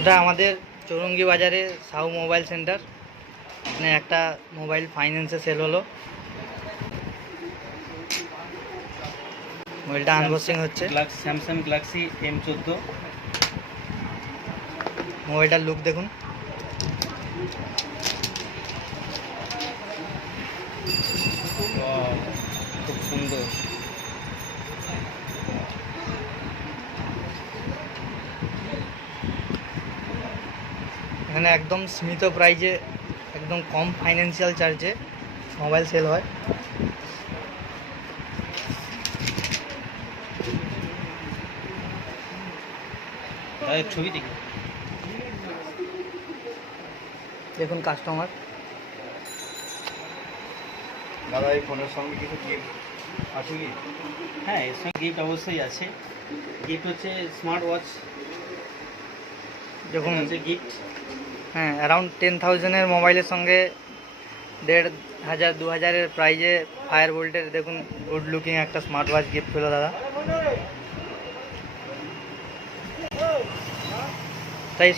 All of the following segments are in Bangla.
এটা আমাদের চৌরঙ্গি বাজারে সাউ মোবাইল সেন্টার। এখানে একটা মোবাইল ফাইন্যান্সে সেল হলো। মোবাইলটা আনবক্সিং হচ্ছে। Samsung Galaxy M14। মোবাইলটার লুক দেখুন। খুব সুন্দর। এখানে একদম সীমিত প্রাইজে, একদম কম ফাইন্যান্সিয়াল চার্জে মোবাইল সেল হয়। ছবি দেখি দেখুন কাস্টমার। দাদা এই ফোনের সঙ্গে কিছু গিফট আছে কি? হ্যাঁ, এর সঙ্গে গিফট অবশ্যই আছে। গিফট হচ্ছে স্মার্ট ওয়াচ। দেখুন হচ্ছে গিফট। হ্যাঁ, অ্যারাউন্ড 10,000-এর মোবাইলের সঙ্গে 1,500 2,000-এর প্রাইজে ফায়ার বোল্টের দেখুন গুড লুকিং একটা স্মার্ট ওয়াচ গিফট পেলো দাদা। তাই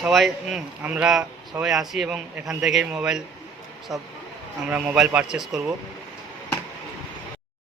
আমরা সবাই আসি এবং এখান থেকেই আমরা মোবাইল পারচেস করব।